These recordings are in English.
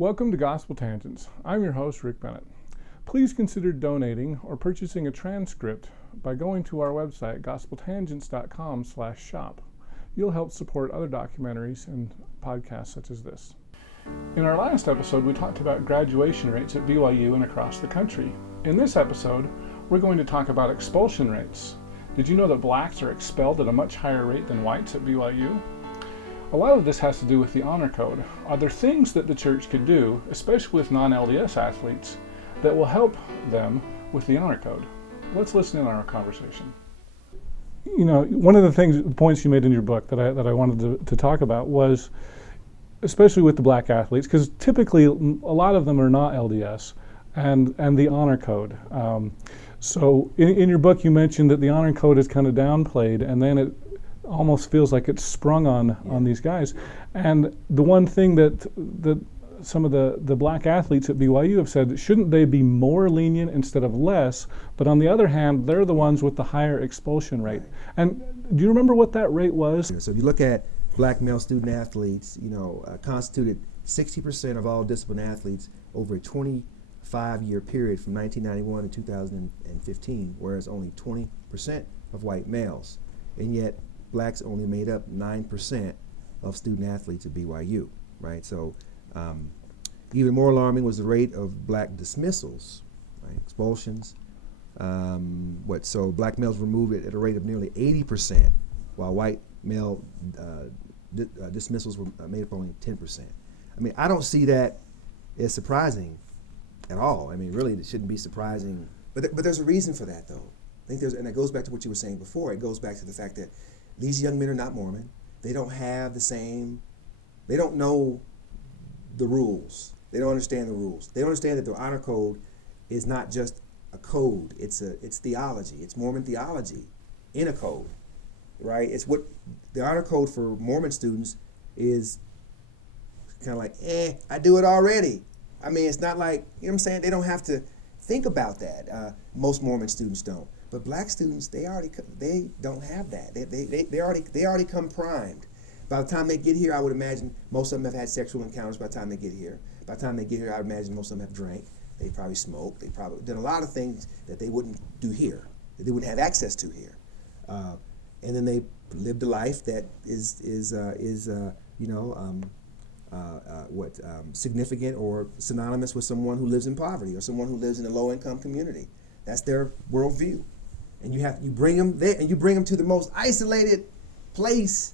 Welcome to Gospel Tangents. I'm your host, Rick Bennett. Please consider donating or purchasing a transcript by going to our website, gospeltangents.com/shop. You'll help support other documentaries and podcasts such as this. In our last episode, we talked about graduation rates at BYU and across the country. In this episode, we're going to talk about expulsion rates. Did you know that blacks are expelled at a much higher rate than whites at BYU? A lot of this has to do with the honor code. Are there things that the church could do, especially with non-LDS athletes, that will help them with the honor code? Let's listen in on our conversation. You know, one of the points you made in your book that I wanted to talk about was, especially with the black athletes, because typically a lot of them are not LDS, and the honor code. So in your book you mentioned that the honor code is kind of downplayed, and then it almost feels like it's sprung on these guys. And the one thing that some of the black athletes at BYU have said, shouldn't they be more lenient instead of less? But on the other hand, they're the ones with the higher expulsion rate. And do you remember what that rate was? So if you look at black male student athletes, constituted 60% of all discipline athletes over a 25-year period from 1991 to 2015, whereas only 20% of white males. And yet blacks only made up 9% of student athletes at BYU, right? So even more alarming was the rate of black dismissals, right? Expulsions. So black males were removed at a rate of nearly 80%, while white male dismissals were made up only 10%. I mean, I don't see that as surprising at all. I mean, really, it shouldn't be surprising. But there's a reason for that, though. I think and it goes back to what you were saying before. It goes back to the fact that these young men are not Mormon. They don't have they don't know the rules. They don't understand the rules. They don't understand that the honor code is not just a code. It's theology. It's Mormon theology in a code, right? It's what the honor code for Mormon students is kind of like, I do it already. I mean, it's not like, you know what I'm saying? They don't have to think about that. Most Mormon students don't. But black students, they don't have that. They already come primed. By the time they get here, I would imagine most of them have had sexual encounters by the time they get here. By the time they get here, I would imagine most of them have drank. They probably smoked. They probably done a lot of things that they wouldn't do here, that they wouldn't have access to here. And then they lived a life that is significant or synonymous with someone who lives in poverty or someone who lives in a low-income community. That's their worldview. And you bring them there, and you bring them to the most isolated place.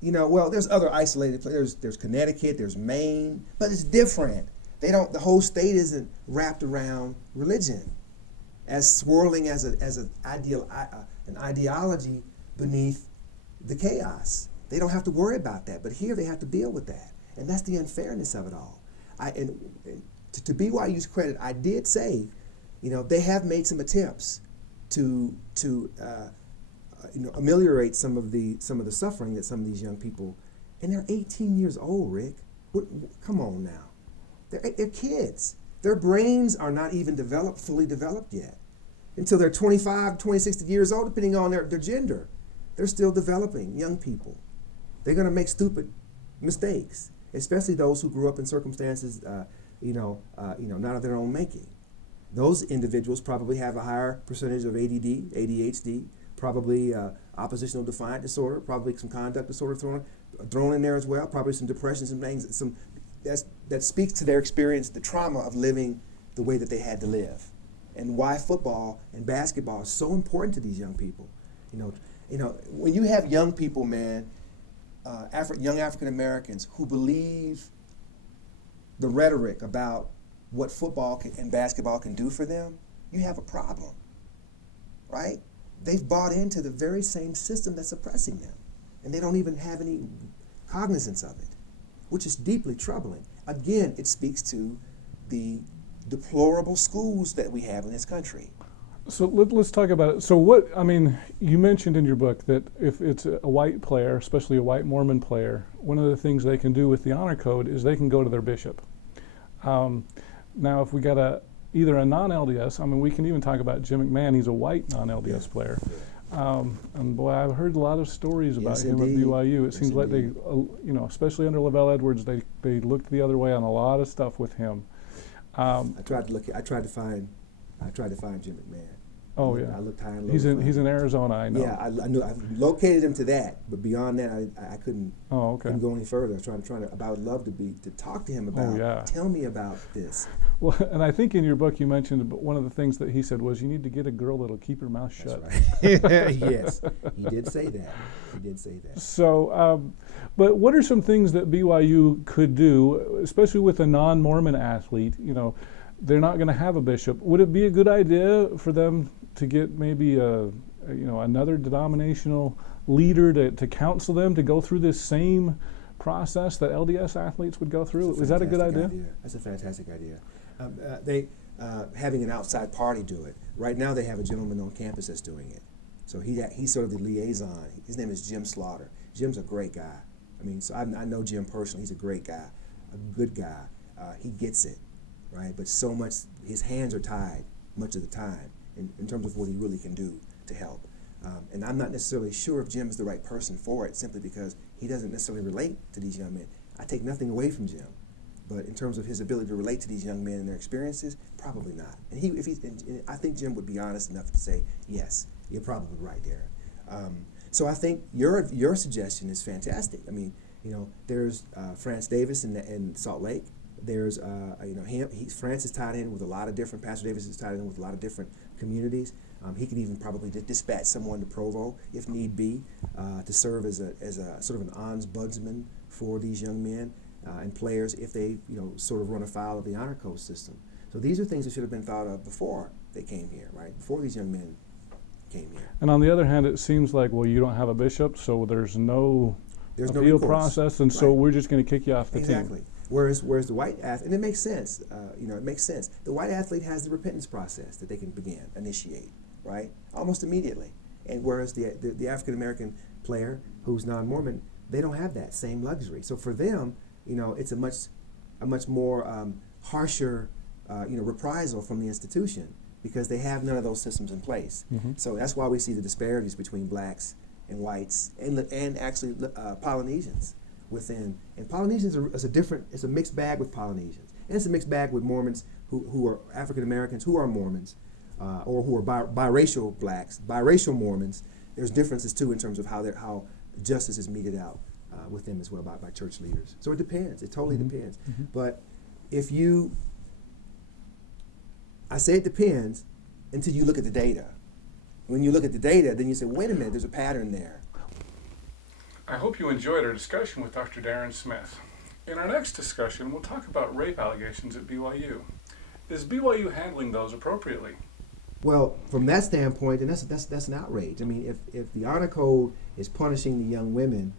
There's other isolated places. There's Connecticut, there's Maine, but it's different. The whole state isn't wrapped around religion, as swirling as an ideology beneath the chaos. They don't have to worry about that, but here they have to deal with that, and that's the unfairness of it all. To BYU's credit, I did say, they have made some attempts to ameliorate some of the suffering that some of these young people, and they're 18 years old, Rick. Come on now, they're kids. Their brains are not even fully developed yet. Until they're 25, 26 years old, depending on their gender, they're still developing. Young people, they're going to make stupid mistakes, especially those who grew up in circumstances, not of their own making. Those individuals probably have a higher percentage of ADD, ADHD, probably oppositional defiant disorder, probably some conduct disorder thrown in there as well, probably some depression, some things, that speaks to their experience, the trauma of living the way that they had to live, and why football and basketball is so important to these young people. When you have young people, man, young African Americans who believe the rhetoric about what football and basketball can do for them, you have a problem, right? They've bought into the very same system that's oppressing them, and they don't even have any cognizance of it, which is deeply troubling. Again, it speaks to the deplorable schools that we have in this country. So let's talk about it. So you mentioned in your book that if it's a white player, especially a white Mormon player, one of the things they can do with the honor code is they can go to their bishop. Now, if we got either a non-LDS, we can even talk about Jim McMahon, he's a white non-LDS player. And boy, I've heard a lot of stories about Yes, him indeed. at BYU. It Yes, seems like they, indeed. especially under Lavelle Edwards, they looked the other way on a lot of stuff with him. I tried to find Jim McMahon. Oh yeah, I looked high and low. he's in Arizona, I know. Yeah, I knew I located him to that, but beyond that, I couldn't. Oh, okay. Couldn't go any further. I was trying to. But I would love to talk to him about. Oh, yeah. Tell me about this. Well, and I think in your book you mentioned one of the things that he said was you need to get a girl that'll keep her mouth shut. That's right. Yes, he did say that. So, but what are some things that BYU could do, especially with a non-Mormon athlete? They're not going to have a bishop. Would it be a good idea for them to get maybe another denominational leader to counsel them to go through this same process that LDS athletes would go through? Is that a good idea? That's a fantastic idea. They having an outside party do it. Right now they have a gentleman on campus that's doing it. So he's sort of the liaison. His name is Jim Slaughter. Jim's a great guy. So I know Jim personally. He's a great guy, a good guy. He gets it, right? But so much, his hands are tied much of the time in terms of what he really can do to help. And I'm not necessarily sure if Jim is the right person for it, simply because he doesn't necessarily relate to these young men. I take nothing away from Jim, but in terms of his ability to relate to these young men and their experiences, probably not. And I think Jim would be honest enough to say, yes, you're probably right, Darron. So I think your suggestion is fantastic. There's France Davis in Salt Lake. There's France is tied in with a lot of different. Pastor Davis is tied in with a lot of different communities. He could even probably dispatch someone to Provo if need be to serve as a sort of an ombudsman for these young men and players if they sort of run afoul of the honor code system. So these are things that should have been thought of before they came here, right? Before these young men came here. And on the other hand, it seems like, well, you don't have a bishop, so there's no appeal process, and so we're just going to kick you off the team. Exactly. Whereas the white athlete, and it makes sense, it makes sense. The white athlete has the repentance process that they can initiate, right? Almost immediately. And whereas the African American player who's non-Mormon, they don't have that same luxury. So for them, it's a much more harsher, reprisal from the institution because they have none of those systems in place. Mm-hmm. So that's why we see the disparities between blacks and whites and actually Polynesians within. And Polynesians it's a mixed bag with Polynesians. And it's a mixed bag with Mormons who are African Americans who are Mormons or who are biracial blacks, biracial Mormons. There's differences too in terms of how justice is meted out with them as well by church leaders. So it depends. It totally depends. Mm-hmm. But I say it depends until you look at the data. When you look at the data, then you say, wait a minute, there's a pattern there. I hope you enjoyed our discussion with Dr. Darron Smith. In our next discussion, we'll talk about rape allegations at BYU. Is BYU handling those appropriately? Well, from that standpoint, then that's an outrage. If the honor code is punishing the young women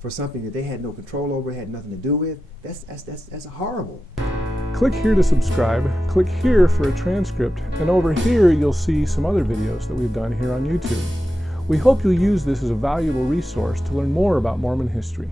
for something that they had no control over, had nothing to do with, that's horrible. Click here to subscribe, click here for a transcript, and over here you'll see some other videos that we've done here on YouTube. We hope you'll use this as a valuable resource to learn more about Mormon history.